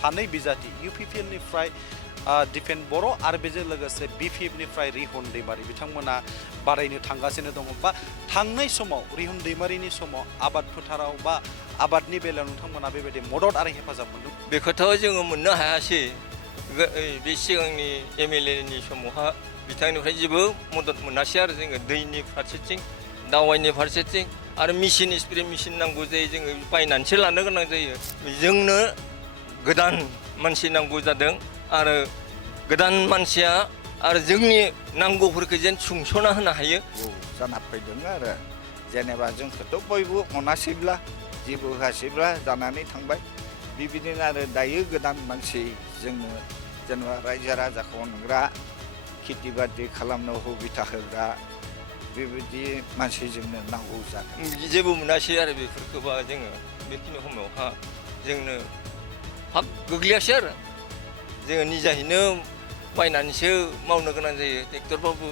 सानै बिजाथि UPPLनिफ्राय डिफेन्ड बर' आरो बेजों लोगोसे BPFनिफ्राय रिहुन दैमारि बिथांमोना बादायनो थांगासिनो दङ बा थांनाय समाव रिहुन दैमारिनि समाव आबाद फोथाराव बा आबादनि बेलायाव नोंथांमोना बेबायदि मदद आरो हेफाजाब मोनदों बेखौथ' जोङो मोननो हायासै बे सिगांनि MLAनि समावहा बिथांनिफ्राय जेबो मदद मोनासै आरो जोङो दैनि फारसेथिं दावाइनि फारसेथिं आरो मेसिन स्प्रे मेसिन नांगौ जायो जोङो बायनानैसो लानो गोनां जायो जोंनो गोदान मानसि नांगौ जादों आरो गोदान मानसिया आरो जोंनि नांगौफोरखौ जेन सुंस'ना होनो हायो जाना फैदों आरो जेनेबा जोंखौथ' बयबो अनासैब्ला जेबो होआसैब्ला जानानै थांबाय बेबायदिनो आरो दायो गोदान मानसि जोंनो जेनेबा रायजो राजाखौ अनग्रा खेथि बाथि खालामनो सुबिदा होग्रा बेबायदि मानसि जोंनो नांगौ जादों जेबो मोनासै आरो बेफोरखौबा जोङो बेखिनि समावहा जोंनो हाब गोग्लैयासै आरो जोङो निजाहैनो बायनानैसो मावनो गोनां जायो ट्रेक्टरबाबो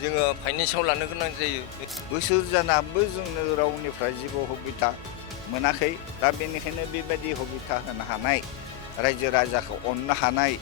जोङो फाइनेन्सआव लानो गोनां जायो बोसोर जानाबो जोंनो रावनिफ्राय जेबो सुबिदा मोनाखै दा बेनिखायनो बेबायदि सुबिदा होनो हानाय रायजो राजाखौ अननो हानाय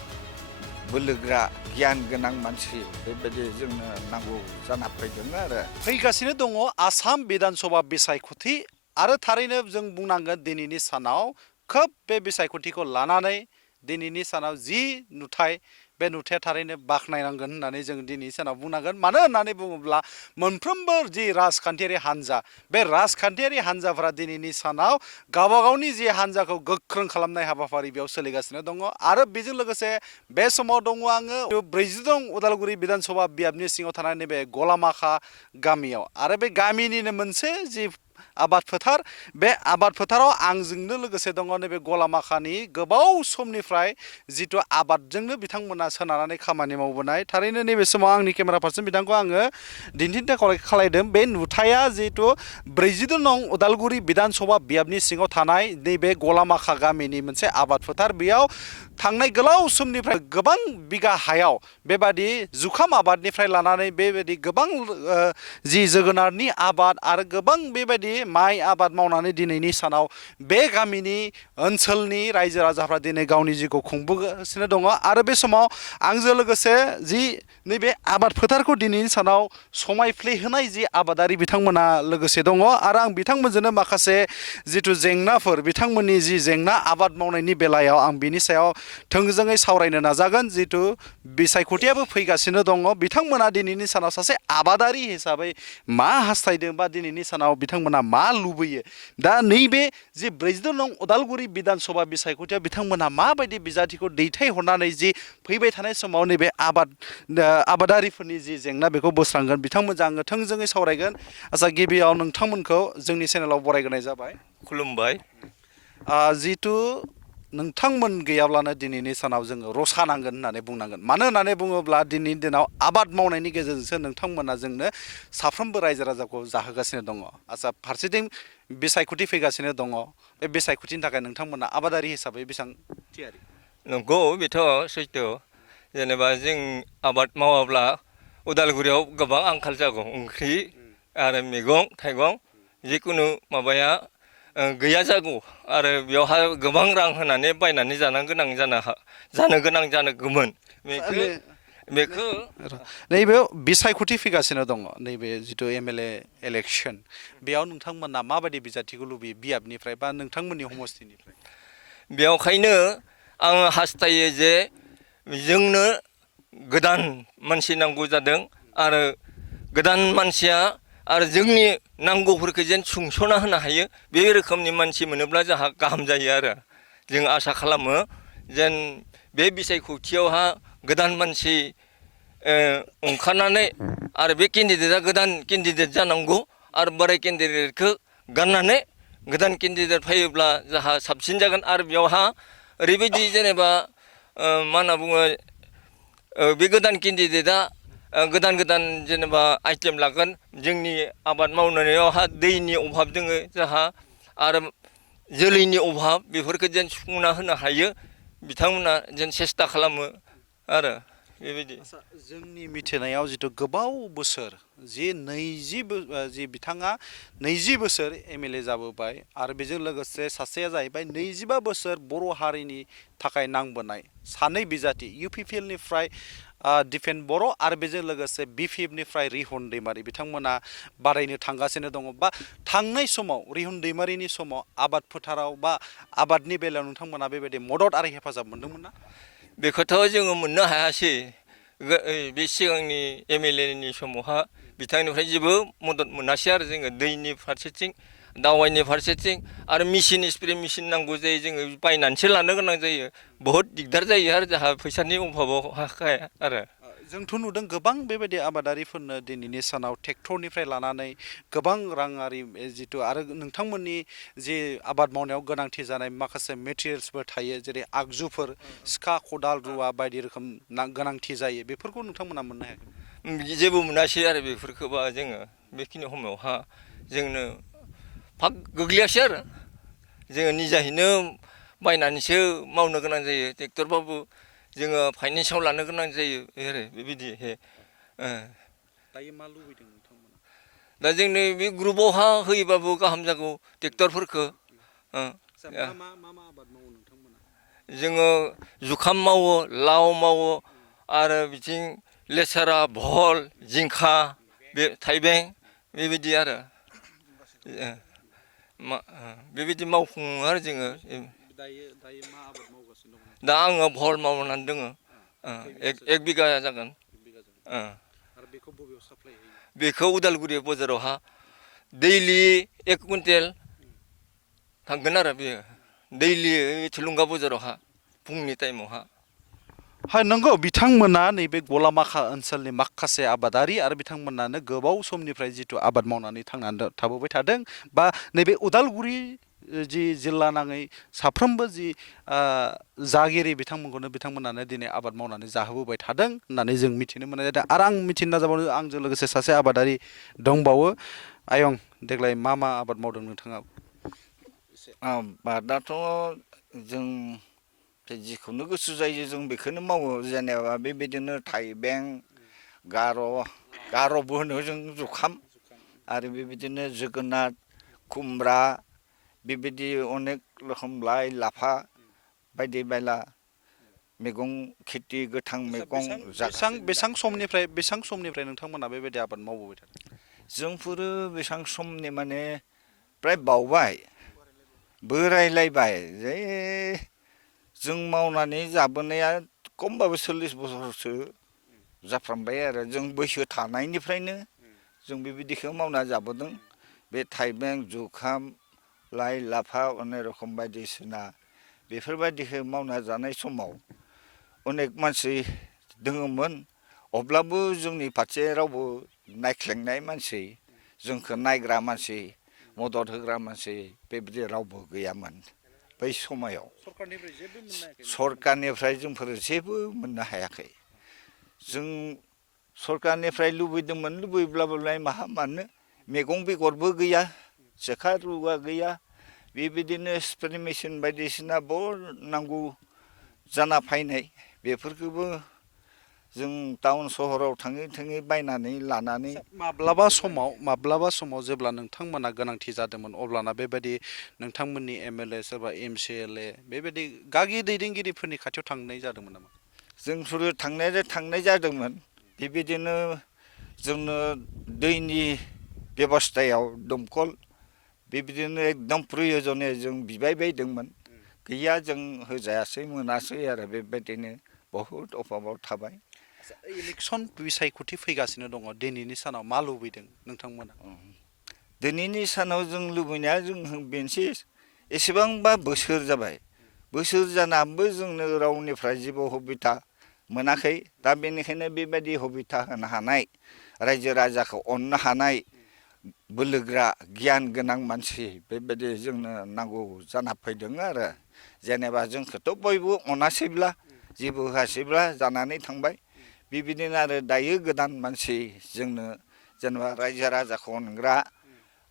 बोलोग्रा गियान गोनां मानसि बेबायदि जोंनो नांगौ जाना फैदों आरो फैगासिनो दङ आसाम बिधानसभा बिसायख'थि आरो थारैनो जों बुंनांगोन दिनैनि सानाव खोब बे बिसायख'थिखौ लानानै दिनैनि सानाव जि नुथाय बे नुथाया थारैनो बाख्नायनांगोन होननानै जों दिनैनि सानाव बुंनांगोन मानो होननानै बुङोब्ला मोनफ्रोमबो जि राजखान्थियारि हान्जा बे राजखान्थियारि हान्जाफोरा दिनैनि सानाव गावबा गावनि जि हान्जाखौ गोख्रों खालामनाय हाबाफारि बेयाव सोलिगासिनो दङ आरो बेजों लोगोसे बे समाव दङ आङो 42 उदालगुरि बिधानसभा बियाबनि सिङाव थानाय नैबे गलामाखा गामियाव आरो बे गामिनिनो मोनसे जि आबाद फोथार बे आबाद फोथाराव आंजोंनो लोगोसे दङ नैबे गलामाखानि गोबाव समनिफ्राय जिथु आबादजोंनो बिथांमोना सोनारनानै खामानि मावबोनाय थारैनो नैबे समाव आंनि केमेरा पार्सन बिथांखौ आङो दिन्थिनो थाखाय खालायदों बे नुथाया जिथु 42 नं उदालगुरि बिधानसभा बियाबनि सिङाव थानाय नैबे गलामाखा गामिनि मोनसे आबाद फोथार बेयाव थांनाय गोलाव समनिफ्राय गोबां बिगा हायाव बेबादि जुखाम आबादनिफ्राय लानानै बेबायदि गोबां जि जोगोनारनि आबाद आरो गोबां बेबायदि माइ आबाद मावनानै दिनैनि सानाव बे गामिनि ओनसोलनि रायजो राजाफ्रा दिनै गावनि जिउखौ खुंबोगासिनो दङ आरो बे समाव आंजों लोगोसे जि नैबे आबाद फोथारखौ दिनैनि सानाव समायफ्लेहोनाय जि आबादारि बिथांमोना लोगोसे दङ आरो आं बिथांमोनजोंनो माखासे जिथु जेंनाफोर बिथांमोननि जि जेंना आबाद मावनायनि बेलायाव आं बिनि सायाव थोंजोङै सावरायनो नाजागोन जिथु बिसायख'थियाबो फैगासिनो दङ बिथांमोना दिनैनि सानाव सासे आबादारि हिसाबै मा हास्थायदों बा दिनैनि सानाव बिथांमोना मा लुबैयो दा नैबे जि 42 नं उदालगुरि बिधानसभा बिसायख'थियाव बिथांमोना माबायदि बिजाथिखौ दैथायहरनानै जि फैबाय थानाय समाव नैबे आबादारिफोरनि जि जेंना बेखौ बोस्रांगोन बिथांमोनजों आङो थोंजोङै सावरायगोन आच्चा गिबियाव नोंथांमोनखौ जोंनि चेनेलाव बरायग्रोनाय जाबाय खुलुमबाय जिथु नोंथांमोन गैयाब्लानो दिनैनि सानाव जोङो रसा नांगोन होननानै बुंनांगोन मानो होननानै बुङोब्ला दिनैनि दिनाव आबाद मावनायनि गेजेरजोंसो नोंथांमोना जोंनो साफ्रोमबो रायजो राजाखौ जाहोगासिनो दङ आच्चा फारसेथिं बिसायख'थि फैगासिनो दङ बे बिसायख'थिनि थाखाय नोंथांमोना आबादारि हिसाबै बेसेबां थियारि नंगौ बेथ' सैथो जेनेबा जों आबाद मावाब्ला उदालगुरियाव गोबां आंखाल जागौ ओंख्रि आरो मैगं थाइगं जिखुनु माबाया गैया जागौ आरो बेवहाय गोबां रां होनानै बायनानै जानो गोनां जागौमोन बेखौ नैबे बिसायख'थि फैगासिनो दङ नैबे जिथु MLA इलेक्सन बेयाव नोंथांमोना माबायदि बिजाथिखौ लुबैयो बियाबनिफ्राय बा नोंथांमोननि समस्थिनिफ्राय बेवखायनो आं हास्थायो जे जोंनो गोदान मानसि नांगौ जादों आरो गोदान मानसिया आरो जोंनि नांगौफोरखौ जेन सुंस'ना होनो हायो बे रोखोमनि मानसि मोनोब्ला जोंहा गाहाम जायो आरो जों आसा खालामो जेन बे बिसायख'थियावहा गोदान मानसि ओंखारनानै आरो बे केन्डिडेटआ गोदान केन्डिडेट जानांगौ आरो बोराय केन्डिडेटखौ गारनानै गोदान केन्डिडेट फैयोब्ला जोंहा साबसिन जागोन आरो बेयावहा ओरैबायदि जेनेबा मा होनना बुङो बे गोदान केन्डिडेटआ गोदान जेनेबा आइटेम लागोन जोंनि आबाद मावनायावहा दैनि अभाब दोङो जोंहा आरो जोलैनि अभाब बेफोरखौ जेन सुफुंना होनो हायो बिथांमोना जेन सेस्था खालामो आरो बेबायदि जोंनि मिथिनायाव जिथु गोबाव बोसोर जि बिथाङा 20 बोसोर एमएलए जाबोबाय आरो बेजों लोगोसे सासेया जाहैबाय 25 बोसोर बर' हारिनि थाखाय नांबोनाय सानै बिजाथि इउपिपिएलनिफ्राय दिफेन बर' आरो बेजों लोगोसे बिपिएफनिफ्राय रिहन दैमारि बिथांमोना बारायनो थांगासिनो दङ बा थांनाय समाव रिहन दैमारिनि समाव आबाद फोथाराव बा आबादनि बेलायाव नोंथांमोना बेबायदि मदद आरो हेफाजाब मोनदोंमोन ना? बेखौथ' जोङो मोननो हायासै बे सिगांनि एमएलएनि समावहा बिथांनिफ्राय जेबो मदद मोनासै आरो जोङो दैनि फारसेथिं दावाइनि फारसेथिं आरो मेचिन स्प्रे मेचिन नांगौ जायो जोङो बायनानैसो लानो गोनां जायो बहुद दिगदार जायो आरो जोंहा फैसानि अभाबाव हाखाया आरो जोंथ' नुदों गोबां बेबायदि आबादारिफोरनो दिनैनि सानाव ट्रेक्टरनिफ्राय लानानै गोबां राङारि जिथु आरो नोंथांमोननि जि आबाद मावनायाव गोनांथि जानाय माखासे मेटेरियेल्सफोर थायो जेरै आगजुफोर सिखा खदाल रुवा बायदि रोखोम गोनांथि जायो बेफोरखौ नोंथांमोना मोननो हायाखै? जेबो मोनासै आरो बेफोरखौबा जोङो बेखिनि समावहा जोंनो फाग गोग्लैयासै आरो जोङो निजाहैनो बायनानैसो मावनो गोनां जायो ट्रेक्टरबाबो जोङो फाइनेन्सआव लानो गोनां जायो आरो बेबायदि दायो मा लुबैदों नोंथांमोना? दा जोंनो बे ग्रुपावहा होयोबाबो गाहाम जागौ ट्रेक्टरफोरखौ मा आबाद मावो नोंथांमोना? जोङो जुखाम मावो लाव मावो आरो बिथिं लेसारा भल जिंखा बे थाइबें बेबायदि आरो बेबायदि मावफुङो आरो जोङो दायो मा आबाद मावगासिनो दङ दा नोंथांमोना? आङो भल मावनानै दोङो एक बिगा जागोन आरो बेखौ बबेयाव साप्लाय होयो? बेखौ उदालगुरि बाजारावहा दैलि 1 कुइन्टेल थांगोन आरो बेयो दैलि थुलुंगा बाजारावहा फुंनि टाइमावहा नंगौ बिथांमोना नैबे गलामाखा ओनसोलनि माखासे आबादारि आरो बिथांमोनानो गोबाव समनिफ्राय जिथु आबाद मावनानै थांनानै थाबोबाय थादों बा नैबे उदालगुरि जि जिल्ला नाङै साफ्रोमबो जि जागिरि बिथांमोनानो दिनै आबाद मावनानै जाहोबोबाय थादों होननानै जों मिथिनो मोननाय जादों आरो आं मिथिनो नाजाबावो आंजों लोगोसे सासे आबादारि दंबावो आयं देग्लाय मा आबाद मावदों नोंथाङा? आबादाथ' जों जिखुनु गोसो जायो जों बेखौनो मावो जेनेबा बेबायदिनो थाइबें गार'बो होनो जों जुखाम आरो बेबायदिनो जोगोनार खुमब्रा बेबायदि अनेक रोखोम लाइ लाफा बायदि बायला मैगं खेथि गोथां मैगं बेसां समनिफ्राय नोंथांमोना बेबायदि आबाद मावबोबाय थादों? जोंफोरो बेसां समनि माने प्राय बावबाय बोरायलायबाय जे जों मावनानै जाबोनाया खमबाबो 40 बोसोरसो जाफ्रामबाय आरो जों बैसो थानायनिफ्रायनो जों बेबायदिखौ मावना जाबोदों बे थाइबें जुखाम लाइ लाफा अनेक रखम बायदिसिना बेफोरबायदिखौ मावना जानाय समाव अनेक मानसि दङमोन अब्लाबो जोंनि फारसे रावबो नायख्लेंनाय मानसि जोंखौ नायग्रा मानसि मदद होग्रा मानसि बेबायदि रावबो गैयामोन बै समायाव सरकारनिफ्राय जोंफोर जेबो मोननो हायाखै जों सरकारनिफ्राय लुबैब्लाबोलाय माहा मानो मैगं बेगरबो गैया सेखा रुवा गैया बेबायदिनो स्प्रे मेचिन बायदिसिना बहुद नांगौ जाना फैनाय बेफोरखौबो जों टाउन सहराव थाङै बायनानै लानानै माब्लाबा समाव जेब्ला नोंथांमोना गोनांथि जादोंमोन अब्लाना बेबायदि नोंथांमोननि एमएलए सोरबा एमसिएलए बेबायदि गागि दैदेनगिरिफोरनि खाथियाव थांनाय जादोंमोन नामा? जोंफोरो थांनाय जादोंमोन बेबायदिनो जोंनो दैनि बेबस्थायाव दमखल बेबायदिनो एकदम प्रयजने जों बिबाय बायदोंमोन गैया जों होजायासै मोनासै आरो बेबायदिनो बहुद अभाबाव थाबाय। इलेक्सन बिसायख'थि फैगासिनो दङ दिनैनि सानाव मा लुबैदों नोंथांमोना? दिनैनि सानाव जों लुबैनाया जों बेनोसै एसेबांबा बोसोर जाबाय बोसोर जानाबो जोंनो रावनिफ्राय जेबो सुबिदा मोनाखै दा बेनिखायनो बेबायदि सुबिदा होनो हानाय रायजो राजाखौ अननो हानाय बोलोग्रा गियान गोनां मानसि बेबायदि जोंनो नांगौ जाना फैदों आरो जेनेबा जोंखौथ' बयबो अनासैब्ला जेबो होआसैब्ला जानानै थांबाय बेबायदिनो आरो दायो गोदान मानसि जोंनो जेनेबा रायजो राजाखौ अनग्रा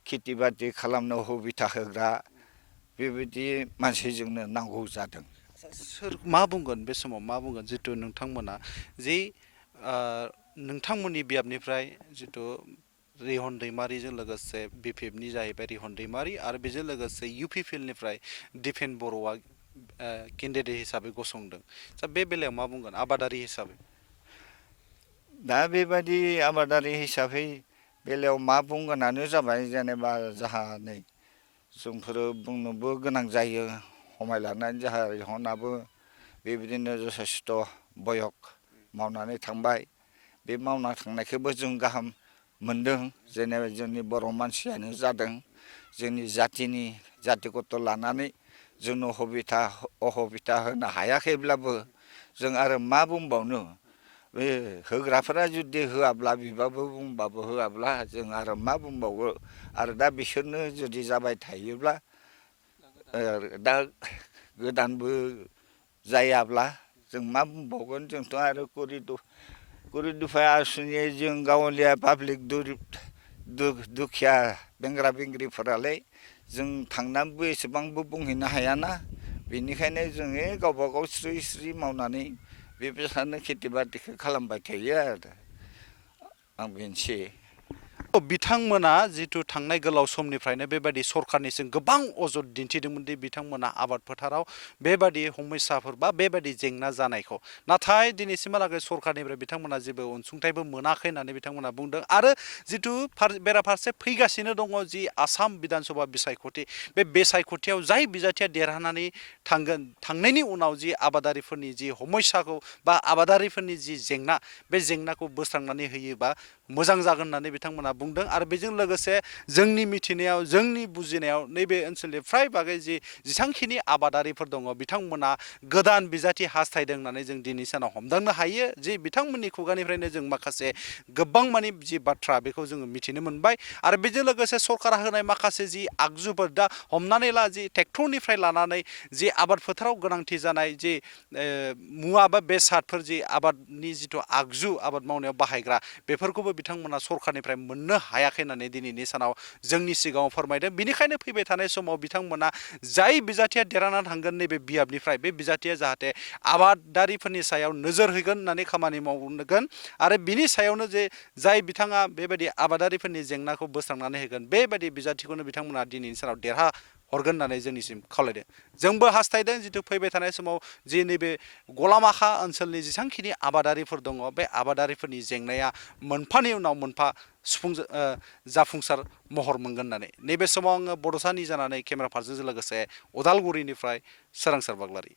खेथि बाथि खालामनो सुबिदा होग्रा बेबायदि मानसि जोंनो नांगौ जादों। सोर मा बुंगोन बे समाव मा बुंगोन जितु नोंथांमोना जि नोंथांमोननि बियाबनिफ्राय जितु रिहन दैमारिजों लोगोसे बिपिएफनि जाहैबाय रिहन दैमारि आरो बेजों लोगोसे इउपिपिएलनिफ्राय दिपेन बर'आ केन्डिडेट हिसाबै गसंदों दा बे बेलायाव मा बुंगोन आबादारि हिसाबै दा बेबायदि आबादारि हिसाबै बेलायाव मा बुंगोनानो जाबाय जेनेबा जाहा नै जोंफोरो बुंनोबो गोनां जायो समाय लानानै जाहा रिहनाबो बेबायदिनो जथेस्थ' बयक मावनानै थांबाय बे मावना थांनायखौबो जों गाहाम मोनदों जेनेबा जोंनि बर' मानसियानो जादों जोंनि जातिनि जातिगत लानानै जोंनो अहबिथा होनो हायाखैब्लाबो जों आरो मा बुंबावनो बे होग्राफोरा जुदि होआब्ला बिबाबो बुंबाबो होआब्ला जों आरो मा बुंबावो आरो दा बिसोरनो जुदि जाबाय थायोब्ला दा गोदानबो जायाब्ला जों मा बुंबावगोन जोंथ' आरो गरिदुफा आसुनि जों गावलिया पाब्लिक दुखिया बेंग्रा बेंग्रिफोरालाय जों थांनानैबो एसेबांबो बुंहैनो हायाना बेनिखायनो जोङो गावबा गाव स्रि स्रि मावनानै बेबायसानो खेथि बाथिखौ खालामबाय थायो आरो आं बेनोसै बिथांमोना जिथु थांनाय गोलाव समनिफ्रायनो बेबायदि सरखारनिसिम गोबां अजद दिन्थिदोंमोन दि बिथांमोना आबाद फोथाराव बेबायदि समस्याफोर बा बेबायदि जेंना जानायखौ नाथाय दिनैसिमहालागै सरखारनिफ्राय बिथांमोना जेबो अनसुंथाइबो मोनाखै होननानै बिथांमोना बुंदों आरो जिथु बेराफारसे फैगासिनो दङ जि आसाम बिधान सभा बिसायख'थि बे बिसायख'थियाव जाय बिजाथिया देरहानानै थांगोन थांनायनि उनाव जि आबादारिफोरनि जि समस्याखौ बा आबादारिफोरनि जि जेंना बे जेंनाखौ बोस्रांनानै होयोबा मोजां जागोन होननानै बिथांमोना बुंदों आरो बेजों लोगोसे जोंनि मिथिनायाव जोंनि बुजिनायाव नैबे ओनसोलनि फ्राय बागै जि जेसांखिनि आबादारिफोर दङ बिथांमोना गोदान बिजाथि हास्थायदों होननानै जों दिनै सानाव हमदांनो हायो जे बिथांमोननि खुगानिफ्रायनो जों माखासे गोबां मानि जि बाथ्रा बेखौ जोङो मिथिनो मोनबाय आरो बेजों लोगोसे सरकारा होनाय माखासे जि आगजुफोर दा हमनानै ला जि ट्रेक्टरनिफ्राय लानानै जि आबाद फोथाराव गोनांथि जानाय जि मुवा बा बेसादफोर जि आबादनि जिथु आगजु आबाद मावनायाव बाहायग्रा बेफोरखौबो बिथांमोना सरखारनिफ्राय मोननो हायाखै होननानै दिनैनि सानाव जोंनि सिगाङाव फोरमायदों बिनिखायनो फैबाय थानाय समाव बिथांमोना जाय बिजाथिया देरहानानै थांगोन नैबे बियाबनिफ्राय बे बिजाथिया जाहाथे आबादारिफोरनि सायाव नोजोर होगोन होननानै खामानि मावगोन आरो बिनि सायावनो जे जाय बिथाङा बेबायदि आबादारिफोरनि जेंनाखौ बोस्रांनानै होगोन बेबायदि बिजाथिखौनो बिथांमोना दिनैनि सानाव हरगोन होननानै जोंनिसिम खावलायदों जोंबो हास्थायदों जिथु फैबाय थानाय समाव जि नैबे गलामाखा ओनसोलनि जेसांखिनि आबादारिफोर दङ बे आबादारिफोरनि जेंनाया मोनफानि उनाव मोनफा जाफुंसार महर मोनगोन होननानै नैबे समाव आङो बड'सानि जानानै केमेरा पार्सनजों लोगोसे उदालगुरिनिफ्राय सोरांसार बाग्लारि